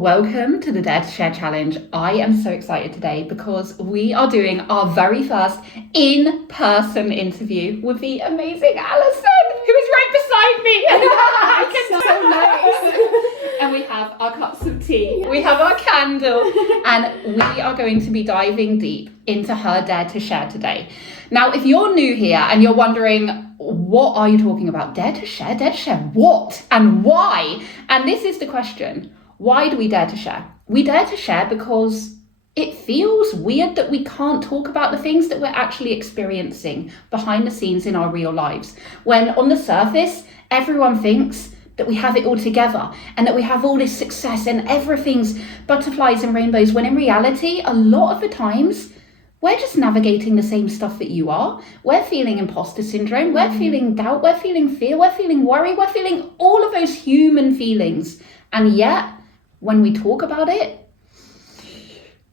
Welcome to the Dare to Share Challenge. I am so excited today because we are doing our very first in-person interview with the amazing Allison, who is right beside me. So nice. And we have our cups of tea, we have our candle, and we are going to be diving deep into her Dare to Share today. Now, if you're new here and you're wondering, what are you talking about? Dare to share? Dare to share what and why? And this is the question. Why do we dare to share? We dare to share because it feels weird that we can't talk about the things that we're actually experiencing behind the scenes in our real lives. When on the surface, everyone thinks that we have it all together and that we have all this success and everything's butterflies and rainbows, when in reality, a lot of the times, we're just navigating the same stuff that you are. We're feeling imposter syndrome, we're feeling doubt, we're feeling fear, we're feeling worry, we're feeling all of those human feelings. And yet, when we talk about it,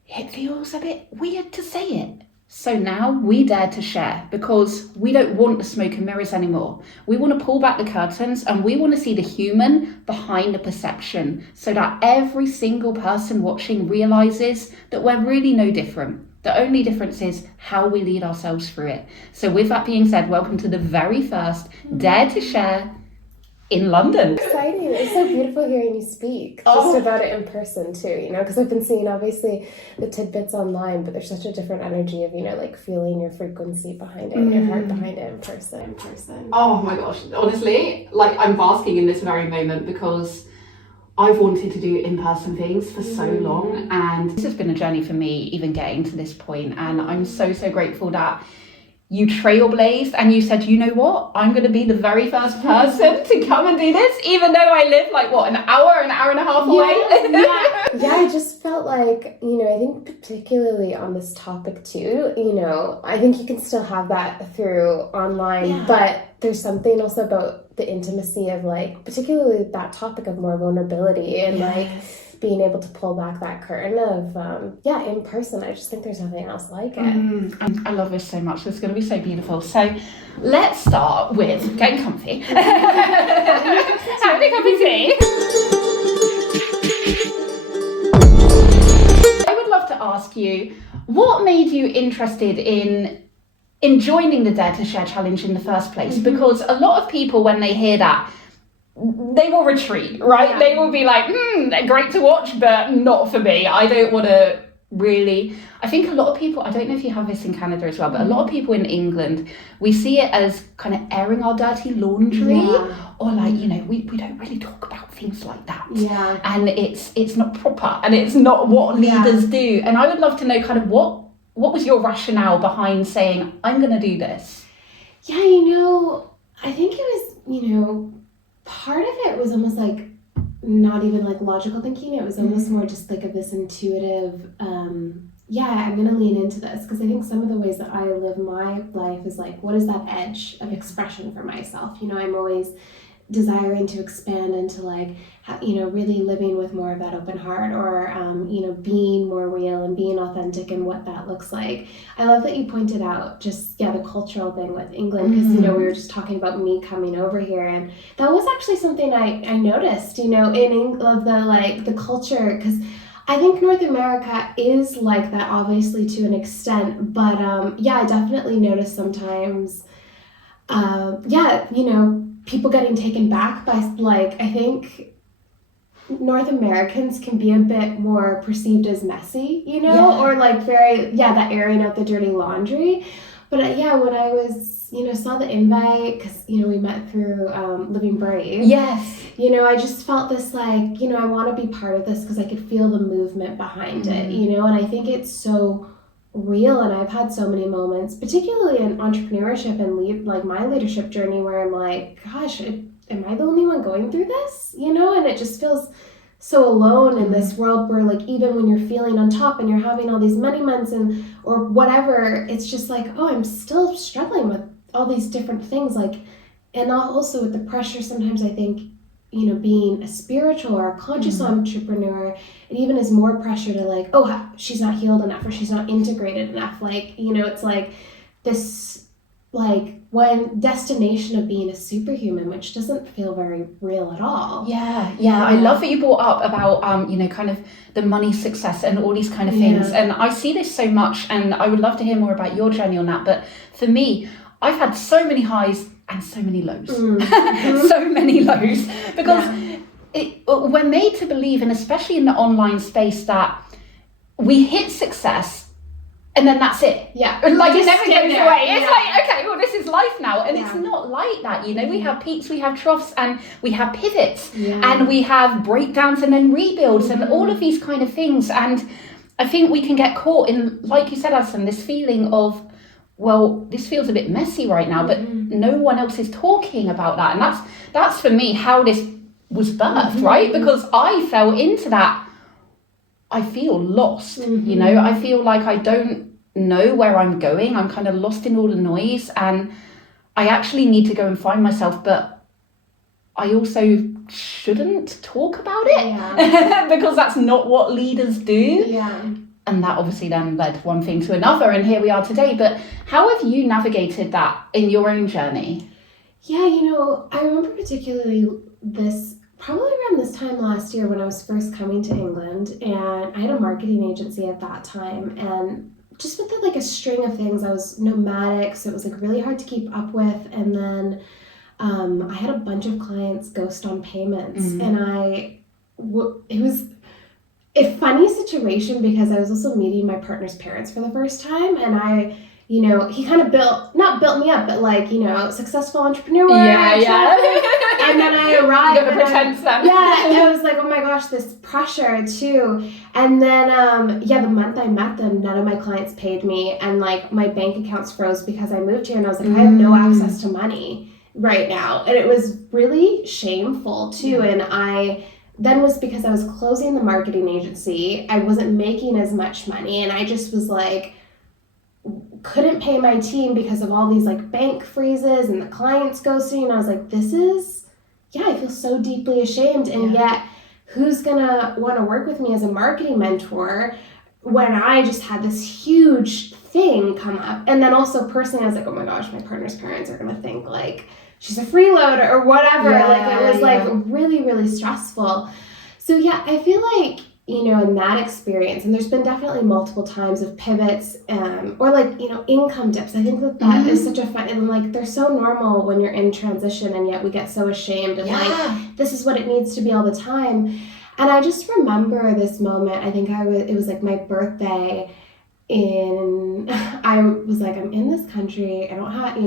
it feels a bit weird to say it. So now we dare to share because we don't want the smoke and mirrors anymore. We want to pull back the curtains and we want to see the human behind the perception so that every single person watching realizes that we're really no different. The only difference is how we lead ourselves through it. So with that being said, welcome to the very first Dare to Share in London. Exciting. It's so beautiful hearing you speak just about it in person too, you know, because I've been seeing obviously the tidbits online, but there's such a different energy of, you know, like feeling your frequency behind it and your heart behind it in person. Oh my gosh, honestly, like I'm basking in this very moment because I've wanted to do in-person things for so long, and this has been a journey for me even getting to this point, and I'm so grateful that you trailblazed and you said, you know what, I'm going to be the very first person to come and do this, even though I live like, what, an hour and a half away? Yeah, I just felt like, you know, I think particularly on this topic too, you know, I think you can still have that through online, but there's something also about the intimacy of like, particularly that topic of more vulnerability and like being able to pull back that curtain of, in person. I just think there's nothing else like it. I love this so much. It's going to be so beautiful. So let's start with getting comfy. Having a cup of tea. I would love to ask you, what made you interested in joining the Dare to Share Challenge in the first place? Because a lot of people, when they hear that, they will retreat, right? Yeah. They will be like, they're great to watch, but not for me. I don't want to really. I think a lot of people, I don't know if you have this in Canada as well, but a lot of people in England, we see it as kind of airing our dirty laundry, or like, you know, we don't really talk about things like that. Yeah. And it's not proper, and it's not what leaders do. And I would love to know kind of what was your rationale behind saying, I'm going to do this? Yeah, you know, I think it was, you know, part of it was almost like not even like logical thinking. It was almost more just like of this intuitive, I'm going to lean into this because I think some of the ways that I live my life is like, what is that edge of expression for myself? You know, I'm always desiring to expand into like, you know, really living with more of that open heart or, you know, being more real and being authentic and what that looks like. I love that you pointed out just, the cultural thing with England because, you know, we were just talking about me coming over here and that was actually something I noticed, you know, in England, the culture, because I think North America is like that obviously to an extent, but I definitely noticed sometimes, you know, people getting taken back by, like, I think North Americans can be a bit more perceived as messy, you know, or like very, that airing out the dirty laundry. But when I was, you know, saw the invite, because, you know, we met through Living Brave. Yes. You know, I just felt this like, you know, I want to be part of this because I could feel the movement behind it, you know, and I think it's so real. And I've had so many moments, particularly in entrepreneurship and my leadership journey where I'm like, gosh, am I the only one going through this? You know, and it just feels so alone in this world where like, even when you're feeling on top and you're having all these money months and, or whatever, it's just like, oh, I'm still struggling with all these different things. Like, and also with the pressure, sometimes I think, you know, being a spiritual or a conscious entrepreneur, it even is more pressure to like, oh, she's not healed enough or she's not integrated enough. Like, you know, it's like this like one destination of being a superhuman, which doesn't feel very real at all. Yeah. I love that you brought up about kind of the money success and all these kind of things. And I see this so much, and I would love to hear more about your journey on that. But for me, I've had so many highs and so many lows. So many lows, because we're made to believe, and especially in the online space, that we hit success and then that's it. Yeah. Like it never goes away. It's like, okay, well, this is life now. And it's not like that. We have peaks, we have troughs, and we have pivots, and we have breakdowns and then rebuilds and all of these kind of things. And I think we can get caught in, like you said, Allison, this feeling of, well, this feels a bit messy right now, but no one else is talking about that. And that's for me how this was birthed, right? Because I fell into that. I feel lost, I feel like I don't know where I'm going. I'm kind of lost in all the noise, and I actually need to go and find myself, but I also shouldn't talk about it because that's not what leaders do. Yeah. And that obviously then led one thing to another, and here we are today. But how have you navigated that in your own journey? Yeah, I remember particularly probably around this time last year when I was first coming to England, and I had a marketing agency at that time, and just with a string of things, I was nomadic, so it was really hard to keep up with, and then I had a bunch of clients ghost on payments, and it was a funny situation because I was also meeting my partner's parents for the first time, and he kind of not built me up, but successful entrepreneur. And then I arrived. You got the pretense then. Yeah, and I was like, oh my gosh, this pressure too. And then, the month I met them, none of my clients paid me, and my bank accounts froze because I moved here, and I was like, I have no access to money right now, and it was really shameful too. And I then was because I was closing the marketing agency, I wasn't making as much money, and I just was couldn't pay my team because of all these bank freezes and the clients ghosting, and I was like, I feel so deeply ashamed, and yet who's gonna want to work with me as a marketing mentor when I just had this huge thing come up? And then also personally, I was like, oh my gosh, my partner's parents are gonna think she's a freeloader or whatever. It was really, really stressful. So I feel in that experience, and there's been definitely multiple times of pivots, or income dips. I think that is such a fun, and they're so normal when you're in transition, and yet we get so ashamed and this is what it needs to be all the time. And I just remember this moment. I think it was my birthday, I was I'm in this country. I don't have,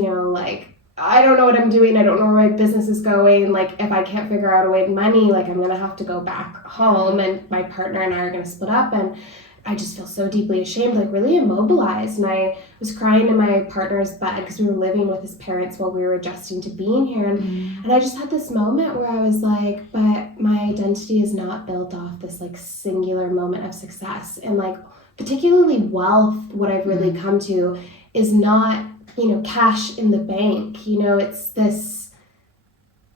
I don't know what I'm doing. I don't know where my business is going. If I can't figure out a way to money, I'm going to have to go back home, and my partner and I are going to split up. And I just feel so deeply ashamed, really immobilized. And I was crying in my partner's bed because we were living with his parents while we were adjusting to being here. And I just had this moment where I was but my identity is not built off this singular moment of success. And particularly wealth, what I've really come to is not cash in the bank. It's this,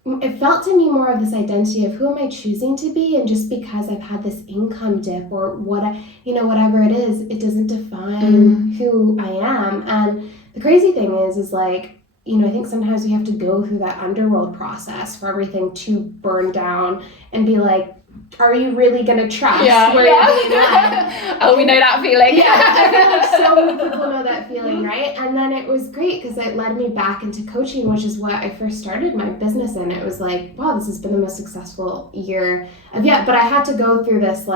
it felt to me more of this identity of who am I choosing to be, and just because I've had this income dip or whatever it is, it doesn't define who I am. And the crazy thing is I think sometimes we have to go through that underworld process for everything to burn down and be are you really going to trust where you're being led? Oh, we know that feeling. I feel so many people know that feeling, right? And then it was great because it led me back into coaching, which is what I first started my business in. It was wow, this has been the most successful year of yet. But I had to go through this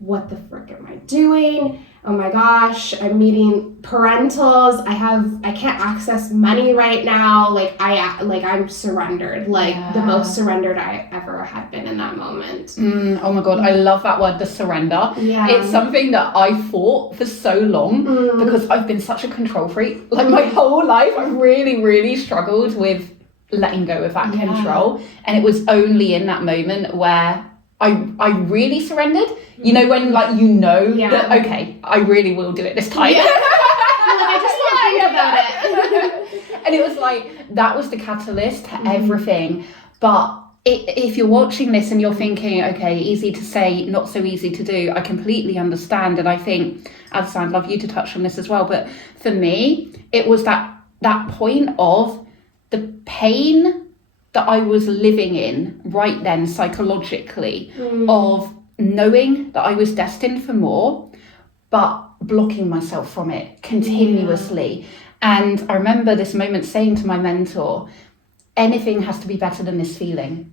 what the frick am I doing? Oh my gosh, I'm meeting parentals. I can't access money right now. I'm surrendered, the most surrendered I ever had been in that moment. Oh my God, I love that word, the surrender. Yeah. It's something that I fought for so long because I've been such a control freak. My whole life, I really, really struggled with letting go of that control. And it was only in that moment where I really surrendered. When that, okay, I really will do it this time. Yeah. I just won't think about it. And it was that was the catalyst to everything. But if you're watching this and you're thinking, okay, easy to say, not so easy to do, I completely understand. And I think, Allison, I'd love you to touch on this as well. But for me, it was that that point of the pain that I was living in right then psychologically, of knowing that I was destined for more, but blocking myself from it continuously. And I remember this moment saying to my mentor, anything has to be better than this feeling.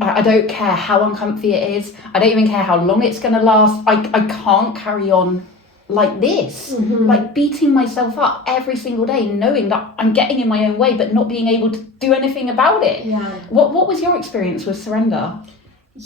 I don't care how uncomfy it is. I don't even care how long it's going to last. I can't carry on like this, like beating myself up every single day, knowing that I'm getting in my own way, but not being able to do anything about it. What was your experience with surrender?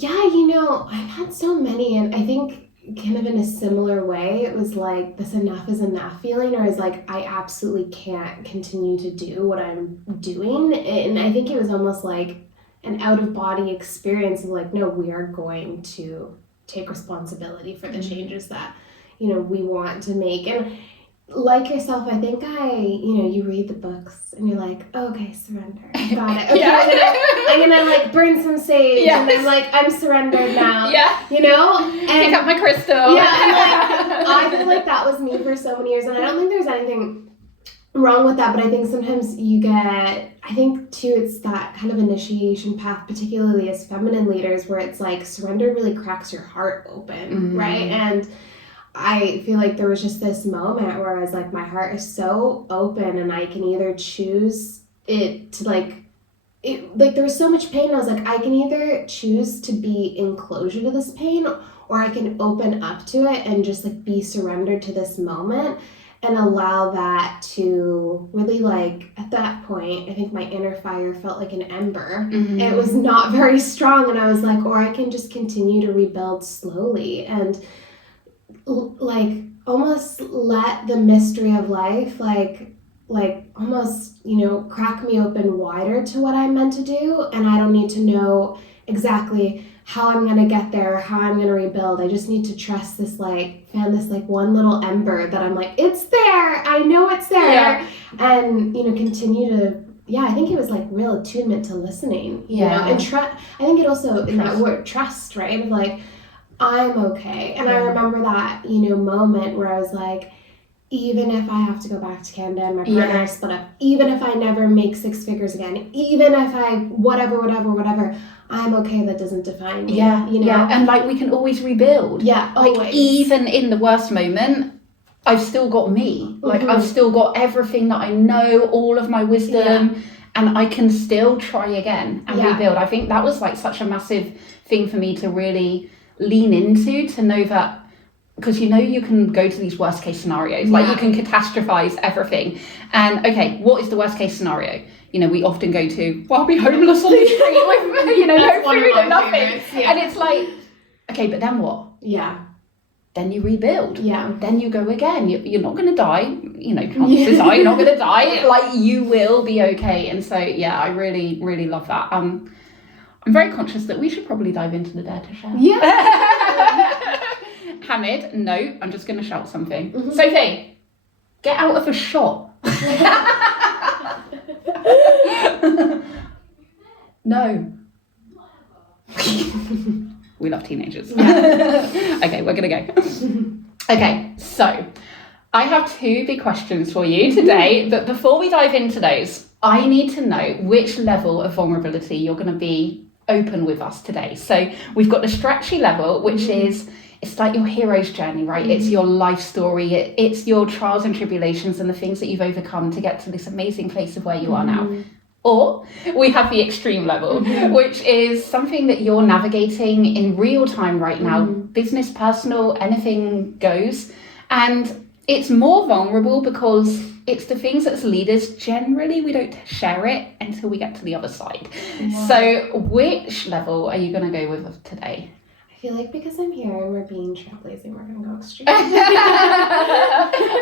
I've had so many, and I think kind of in a similar way, it was like this enough is enough feeling, or is like, I absolutely can't continue to do what I'm doing. And I think it was almost like an out of body experience of like, no, we are going to take responsibility for the changes that, we want to make. And like yourself, I think you read the books and you're like, oh, okay, surrender. Got it. Okay, I'm gonna like burn some sage, and I'm like, I'm surrendered now. And pick up my crystal. I feel like that was me for so many years, and I don't think there's anything wrong with that, but I think sometimes I think too, it's that kind of initiation path, particularly as feminine leaders, where it's like surrender really cracks your heart open, right? And I feel like there was just this moment where I was like, my heart is so open, and I can either choose it to like there was so much pain. I was like, I can either choose to be in closure to this pain, or I can open up to it and just like be surrendered to this moment and allow that to really, like, at that point, I think my inner fire felt like an ember. It was not very strong, and I was like, or I can just continue to rebuild slowly and like almost let the mystery of life like almost crack me open wider to what I'm meant to do, and I don't need to know exactly how I'm gonna get there, how I'm gonna rebuild. I just need to trust this fan this one little ember that I'm like, it's there, I know it's there. And continue to I think it was like real attunement to listening, and I think it also in that word trust, right, of like, I'm okay. And I remember that, moment where I was like, even if I have to go back to Canada and my partner and I split up, even if I never make six figures again, even if I whatever, I'm okay. That doesn't define me. And like, we can always rebuild. Always. Like, even in the worst moment, I've still got me. Like, I've still got everything that I know, all of my wisdom, and I can still try again and rebuild. I think that was like such a massive thing for me to really lean into, to know that, because you can go to these worst case scenarios, like you can catastrophize everything. And okay, what is the worst case scenario? We often go to, well, I'll be homeless on the street with no food and nothing. And it's like, okay, but then what? Then you rebuild. Then you go again. You're not going to die. Chances are you're not going to die. Like, you will be okay. And so I really, really love that. I'm very conscious that we should probably dive into the Dare to Share. Hamid, no, I'm just going to shout something. Sophie, get out of a shot. No. We love teenagers. Okay, we're going to go. Okay, so I have two big questions for you today, but before we dive into those, I need to know which level of vulnerability you're going to be open with us today. So we've got the stretchy level, which is, it's like your hero's journey, right? It's your life story. It's your trials and tribulations and the things that you've overcome to get to this amazing place of where you are now. Or we have the extreme level, which is something that you're navigating in real time right now. Business, personal, anything goes. And it's more vulnerable because it's the things as leaders, generally we don't share it until we get to the other side. So which level are you going to go with today? I feel like because I'm here and we're being trailblazing, we're going to go extreme. I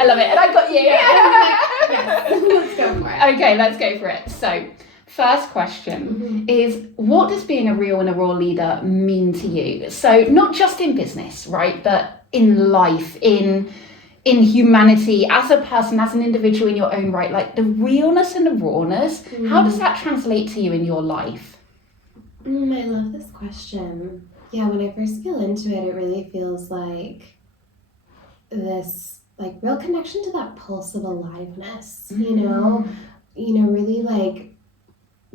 love it. And I got you. Yes. Let's go for it. Okay, let's go for it. So first question is, what does being a real and a raw leader mean to you? So not just in business, right? But in life, in humanity, as a person, as an individual in your own right, like the realness and the rawness, how does that translate to you in your life? I love this question. When I first feel into it, it really feels like this like real connection to that pulse of aliveness, you know, really like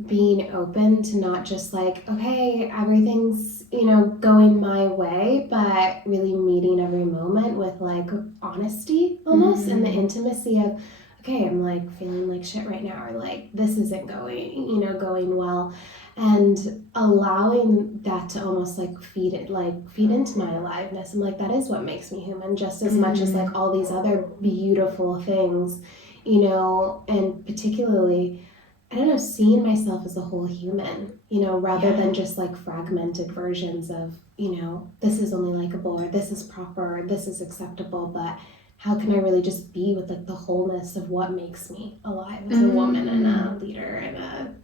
being open to not just like, okay, everything's, you know, going my way, but really meeting every moment with like honesty almost, and the intimacy of, okay, I'm like feeling like shit right now, or like this isn't going well, and allowing that to almost like feed into my aliveness. I'm like, that is what makes me human, just as much as like all these other beautiful things, you know, and particularly, I don't know, seeing myself as a whole human, you know, rather than just like fragmented versions of, you know, this is only likable, or this is proper, or this is acceptable, but how can I really just be with like the wholeness of what makes me alive as a woman and a leader and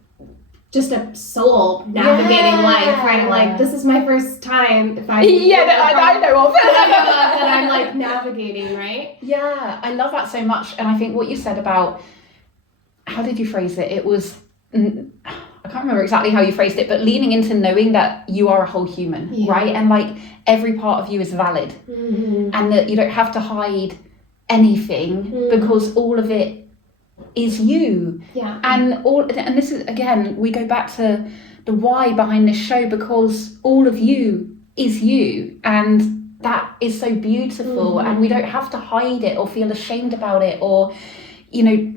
just a soul navigating life, right? Like, this is my first time I know of that I'm like navigating, right? Yeah, I love that so much. And I think what you said about, how did you phrase it? It was, I can't remember exactly how you phrased it, but leaning into knowing that you are a whole human, right? And like every part of you is valid, and that you don't have to hide anything because all of it is you. And this is, again, we go back to the why behind this show, because all of you is you, and that is so beautiful. And we don't have to hide it or feel ashamed about it, or, you know,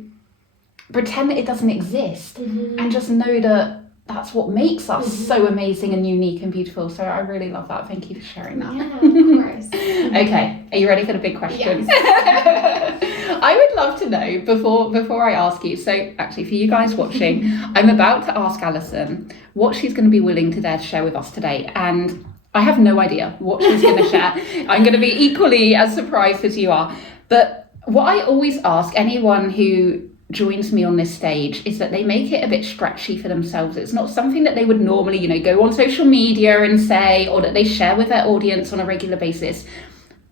pretend that it doesn't exist, and just know that that's what makes us so amazing and unique and beautiful. So I really love that. Thank you for sharing that. Yeah, of course. Okay, are you ready for the big question? Yes. I would love to know, before I ask you, so actually for you guys watching, I'm about to ask Allison what she's going to be willing to dare to share with us today, and I have no idea what she's going to share. I'm going to be equally as surprised as you are. But what I always ask anyone who joins me on this stage is that they make it a bit stretchy for themselves. It's not something that they would normally, you know, go on social media and say, or that they share with their audience on a regular basis.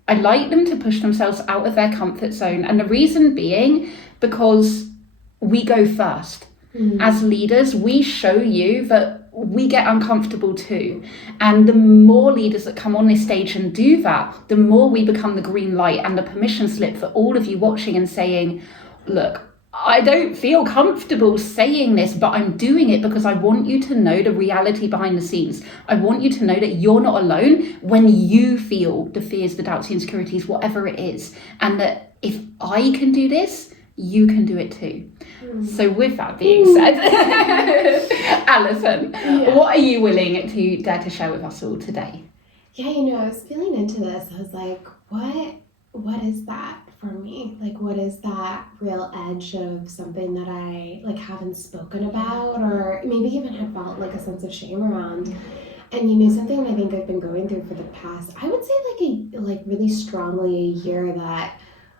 I like them to push themselves out of their comfort zone. And the reason being, because we go first. As leaders, we show you that we get uncomfortable too. And the more leaders that come on this stage and do that, the more we become the green light and the permission slip for all of you watching and saying, look, I don't feel comfortable saying this, but I'm doing it because I want you to know the reality behind the scenes. I want you to know that you're not alone when you feel the fears, the doubts, the insecurities, whatever it is. And that if I can do this, you can do it too. So with that being said, Allison, what are you willing to dare to share with us all today? Yeah, you know, I was feeling into this. I was like, what is that for me? Like, what is that real edge of something that I like haven't spoken about, or maybe even had felt like a sense of shame around? And you know, something I think I've been going through for the past, I would say like really strongly a year, that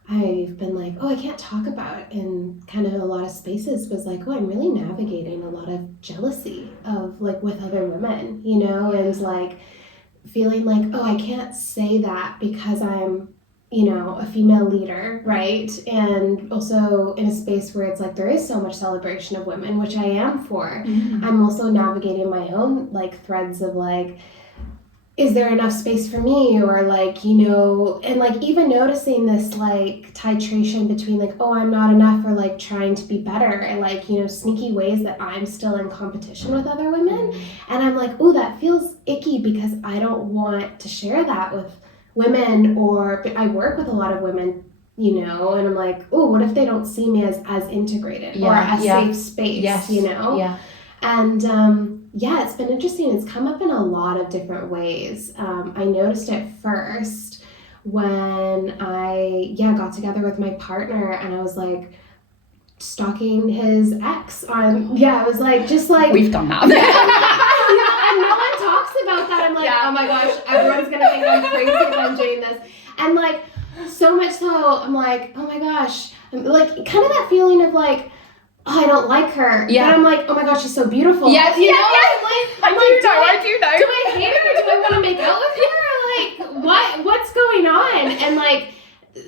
I've been like, oh, I can't talk about in kind of a lot of spaces, was like, oh, I'm really navigating a lot of jealousy of like with other women, you know, and like feeling like, oh, I can't say that because I'm, you know, a female leader, right? And also in a space where it's like there is so much celebration of women, which I am for. I'm also navigating my own like threads of like, is there enough space for me? Or like, you know, and like even noticing this like titration between like, oh, I'm not enough, or like trying to be better, and like, you know, sneaky ways that I'm still in competition with other women. And I'm like, oh, that feels icky because I don't want to share that with women, or I work with a lot of women, you know, and I'm like, oh, what if they don't see me as integrated or a safe space, you know? And it's been interesting. It's come up in a lot of different ways. I noticed it first when I got together with my partner, and I was like stalking his ex on, I was like, just like, we've done that. And no one talks about that. I'm like, oh my gosh, everyone's gonna think I'm crazy if I'm doing this. And like, so much so, I'm like, oh my gosh, like kind of that feeling of like, oh, I don't like her. Yeah. And I'm like, oh my gosh, she's so beautiful. Yes, you know? I do know. Do I hate her? Do I want to make out with her? Like, what's going on? And like,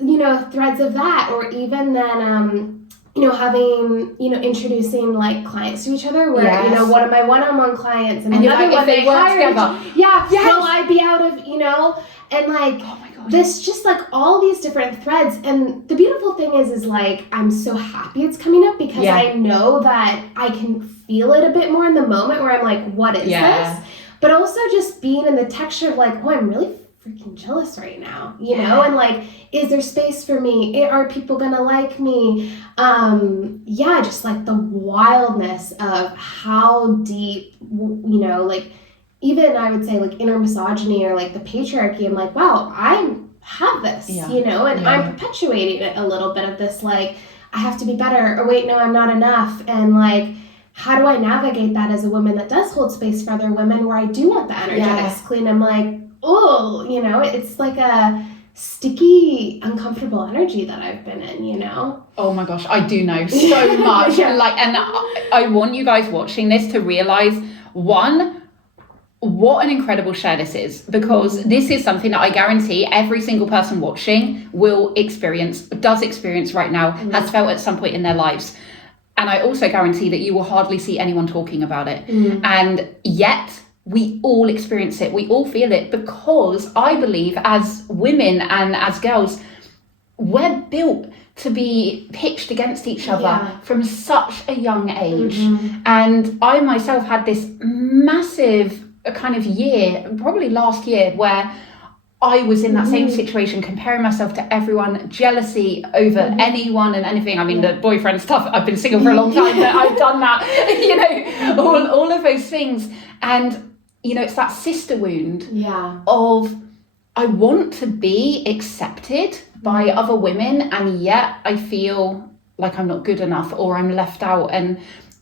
you know, threads of that, or even then, you know, having, you know, introducing like clients to each other, where, you know, one of my one-on-one clients and another like, one they work together. will I be out of, you know, and like, oh my God. this just like all these different threads. And the beautiful thing is like, I'm so happy it's coming up because I know that I can feel it a bit more in the moment where I'm like, what is this? But also just being in the texture of like, oh, I'm really freaking jealous right now, you know? And like, is there space for me? Are people gonna like me? Just like the wildness of how deep, you know, like even I would say like inner misogyny or like the patriarchy, I'm like, wow, I have this, you know, and I'm perpetuating it a little bit of this, like, I have to be better, or wait, no, I'm not enough. And like, how do I navigate that as a woman that does hold space for other women where I do want the energetics clean? I'm like, oh, you know, it's like a sticky, uncomfortable energy that I've been in, you know? Oh my gosh, I do know so much. Like, and I want you guys watching this to realize, one, what an incredible share this is, because this is something that I guarantee every single person watching does experience right now, has felt at some point in their lives. And I also guarantee that you will hardly see anyone talking about it. And yet we all experience it. We all feel it, because I believe as women and as girls, we're built to be pitched against each other from such a young age. And I myself had this massive kind of year, probably last year, where I was in that same situation, comparing myself to everyone, jealousy over anyone and anything. I mean, the boyfriend stuff, I've been single for a long time, but I've done that, you know, all of those things. And, you know, it's that sister wound of, I want to be accepted by other women, and yet I feel like I'm not good enough or I'm left out. And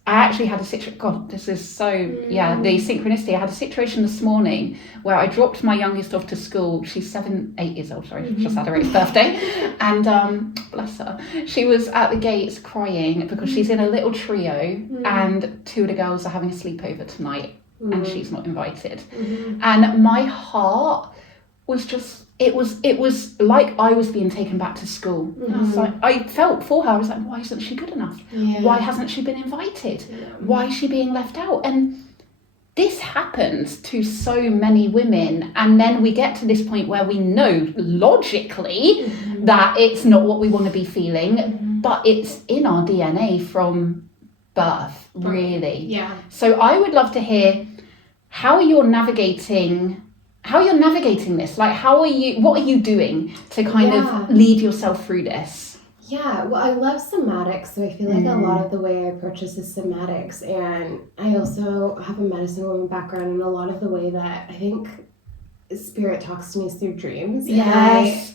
I actually had a situation, God, this is so, the synchronicity. I had a situation this morning where I dropped my youngest off to school. She's 8 years old, sorry, just had her 8th birthday. And bless her, she was at the gates crying because she's in a little trio and 2 of the girls are having a sleepover tonight and she's not invited. And my heart was just, it was like I was being taken back to school. I was like, I felt for her. I was like, why isn't she good enough? Why hasn't she been invited? Why is she being left out? And this happens to so many women. And then we get to this point where we know logically that it's not what we want to be feeling, but it's in our DNA from birth, really. So I would love to hear how you're navigating this. Like, what are you doing to kind of lead yourself through this? Yeah, well, I love somatics, so I feel like a lot of the way I approach this is somatics, and I also have a medicine woman background, and a lot of the way that I think spirit talks to me is through dreams. Yes.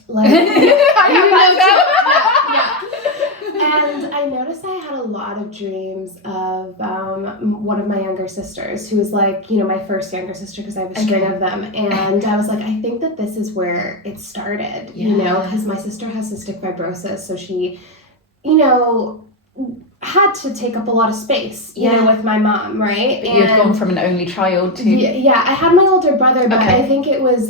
And I noticed I had a lot of dreams of one of my younger sisters, who was like, you know, my first younger sister, because I have a string of them. And I was like, I think that this is where it started, you know, because my sister has cystic fibrosis. So she, you know, had to take up a lot of space, you know, with my mom, right? But you'd gone from an only child to... Yeah, I had my older brother, but I think it was,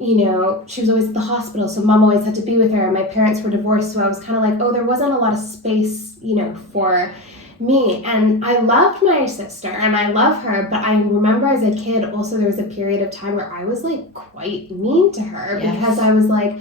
you know, she was always at the hospital, so mom always had to be with her, and my parents were divorced, so I was kind of like, oh, there wasn't a lot of space, you know, for me. And I loved my sister, and I love her, but I remember as a kid, also there was a period of time where I was, like, quite mean to her, because I was like,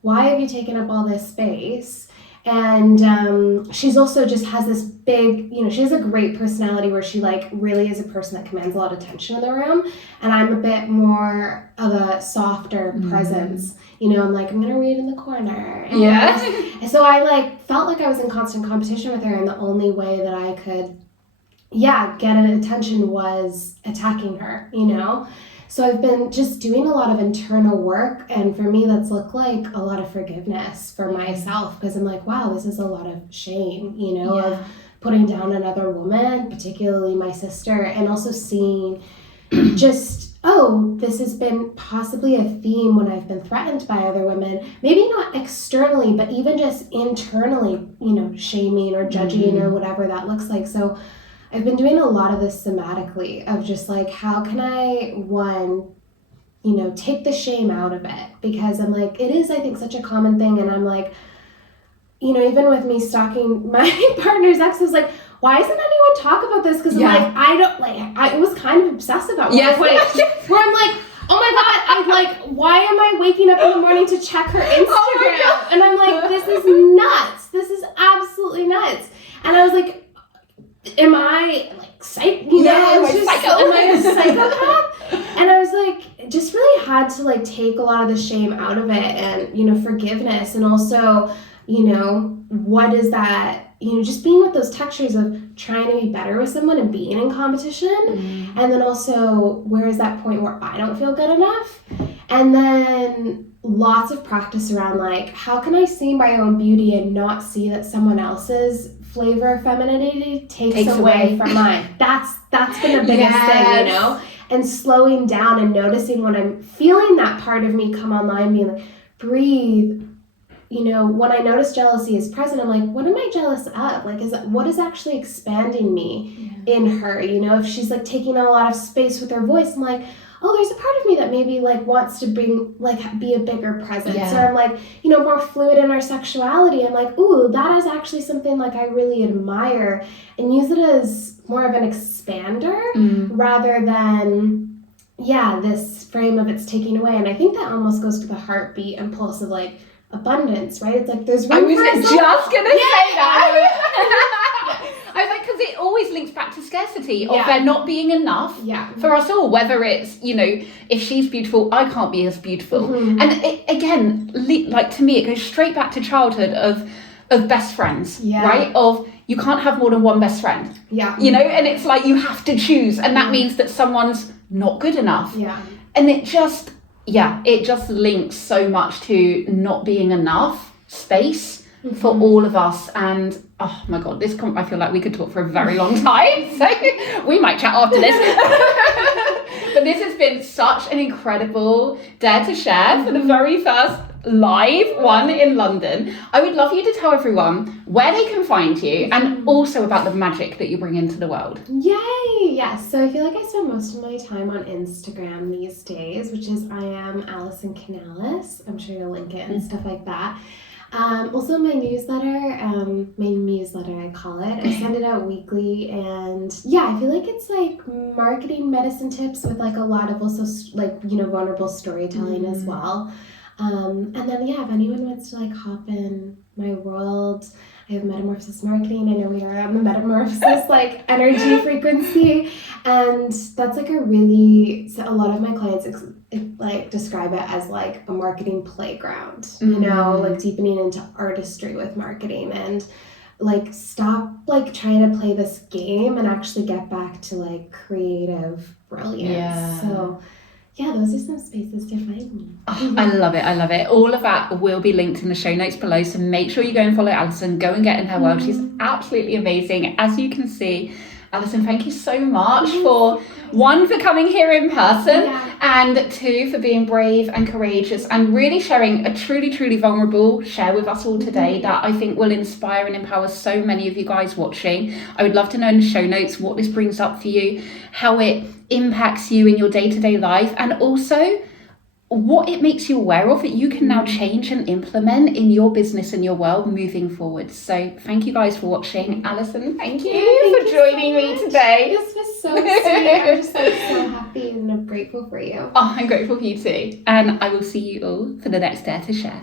why have you taken up all this space? And she's also just has this big, you know, she has a great personality where she like really is a person that commands a lot of attention in the room. And I'm a bit more of a softer presence. You know, I'm like, I'm going to read in the corner. And so I like felt like I was in constant competition with her. And the only way that I could, get an attention was attacking her, you know? So I've been just doing a lot of internal work, and for me that's looked like a lot of forgiveness for myself, because I'm like, wow, this is a lot of shame, you know, of putting down another woman, particularly my sister, and also seeing just, oh, this has been possibly a theme when I've been threatened by other women, maybe not externally, but even just internally, you know, shaming or judging or whatever that looks like. So I've been doing a lot of this somatically, of just like, how can I, one, you know, take the shame out of it? Because I'm like, it is, I think, such a common thing. And I'm like, you know, even with me stalking my partner's ex, I was like, why doesn't anyone talk about this? Because I'm like, I was kind of obsessive at one point, where I'm like, oh my God, why am I waking up in the morning to check her Instagram? Oh and I'm like, this is nuts. This is absolutely nuts. And I was like, am I like am I a psychopath? And I was like, just really had to like take a lot of the shame out of it, and forgiveness, and also what is that, just being with those textures of trying to be better with someone and being in competition, and then also where is that point where I don't feel good enough, and then lots of practice around like, how can I see my own beauty and not see that someone else's flavor of femininity takes away from mine. That's been the biggest thing, and slowing down and noticing when I'm feeling that part of me come online, being like, breathe. When I notice jealousy is present, I'm like, what am I jealous of? Like, what is actually expanding me in her? If she's like taking a lot of space with her voice, I'm like, oh, there's a part of me that maybe like wants to bring, like, be a bigger presence. Or I'm like, more fluid in our sexuality. I'm like, ooh, that is actually something like I really admire, and use it as more of an expander rather than, this frame of it's taking away. And I think that almost goes to the heartbeat impulse of like abundance, right? It's like there's room. I was just gonna say that. I was like, because it always links back to scarcity of there not being enough for us all, whether it's, if she's beautiful, I can't be as beautiful. And it, again, like to me, it goes straight back to childhood of best friends, right? Of you can't have more than one best friend. And it's like you have to choose, and that means that someone's not good enough. And it just links so much to not being enough space for all of us. And oh my god, I feel like we could talk for a very long time, so we might chat after this. But this has been such an incredible Dare to Share for the very first live one in London. I would love you to tell everyone where they can find you, and also about the magic that you bring into the world. Yay! Yes. So I feel like I spend most of my time on Instagram these days, which is I am Allison Canales. I'm sure you'll link it and stuff like that. Also my newsletter, I call it. I send it out weekly, and I feel like it's like marketing medicine tips with like a lot of also like, vulnerable storytelling as well. And then, if anyone wants to like hop in my world, I have Metamorphosis Marketing. I know we are on the Metamorphosis like energy frequency, and that's like a lot of my clients like describe it as like a marketing playground, like deepening into artistry with marketing, and like stop like trying to play this game and actually get back to like creative brilliance. So those are some spaces to find me. Oh, I love it. All of that will be linked in the show notes below, so make sure you go and follow Allison. Go and get in her world. She's absolutely amazing. As you can see, Allison, thank you so much for coming here in person, and 2, for being brave and courageous and really sharing a truly, truly vulnerable share with us all today that I think will inspire and empower so many of you guys watching. I would love to know in the show notes what this brings up for you, how it impacts you in your day-to-day life, and also what it makes you aware of that you can now change and implement in your business and your world moving forward. So thank you guys for watching. Allison, thank you for joining me today. This was so sweet. I'm just like so happy and I'm grateful for you. Oh, I'm grateful for you too. And I will see you all for the next Dare to Share.